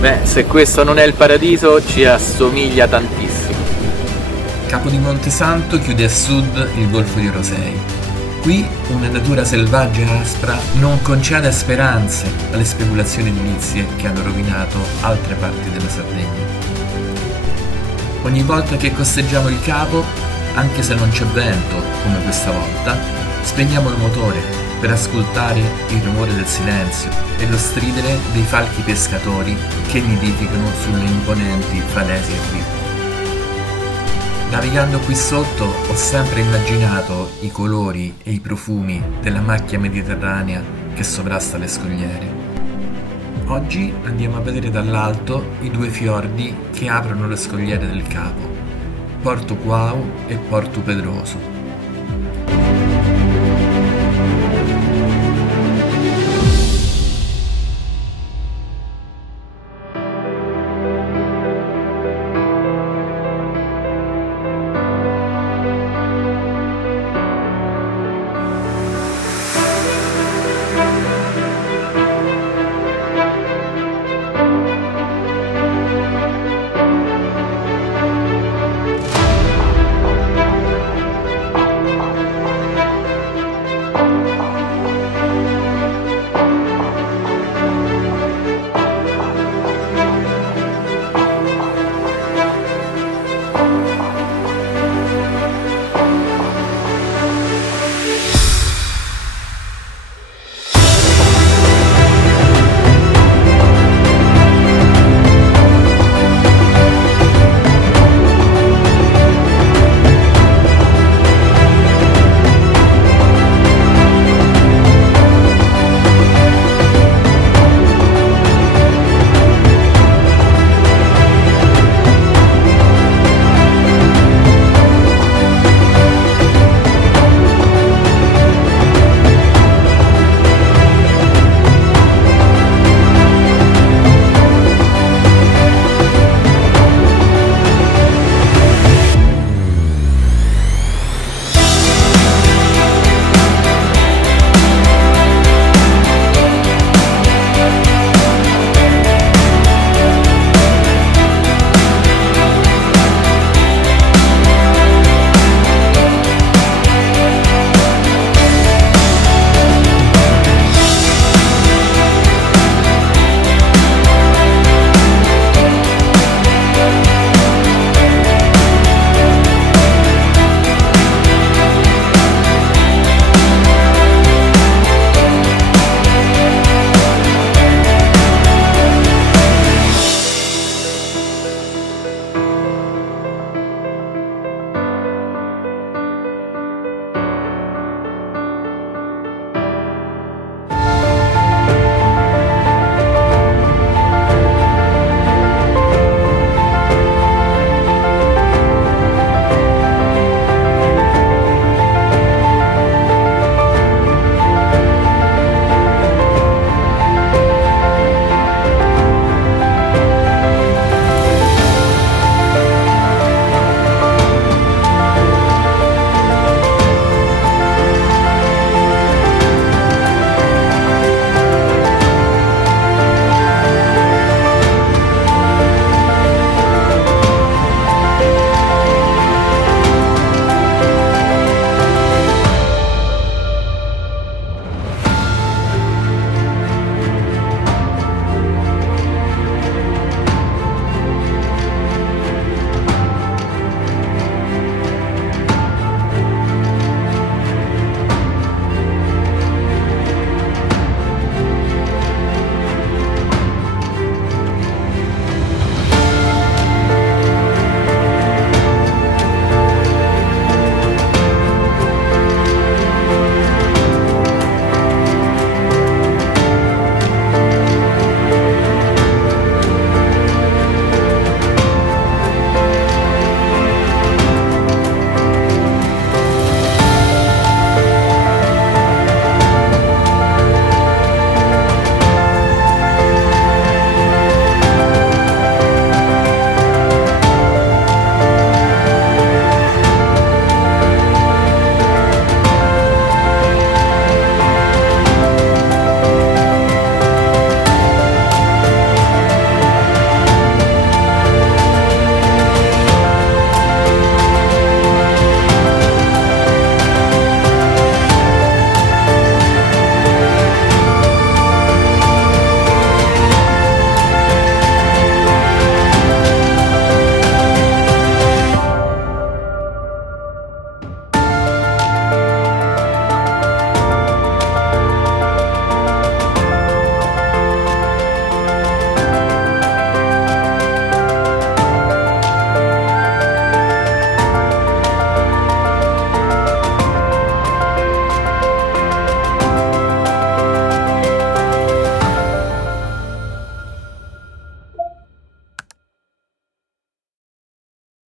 Beh, se questo non è il paradiso, ci assomiglia tantissimo. Capo di Monte Santu chiude a sud il Golfo di Orosei. Qui una natura selvaggia e aspra non concede speranze alle speculazioni edilizie che hanno rovinato altre parti della Sardegna. Ogni volta che costeggiamo il capo, anche se non c'è vento come questa volta, spegniamo il motore per ascoltare il rumore del silenzio e lo stridere dei falchi pescatori che nidificano sulle imponenti falesie e rive. Navigando qui sotto ho sempre immaginato i colori e i profumi della macchia mediterranea che sovrasta le scogliere. Oggi andiamo a vedere dall'alto i due fiordi che aprono le scogliere del capo, Porto Quau e Porto Pedrosu.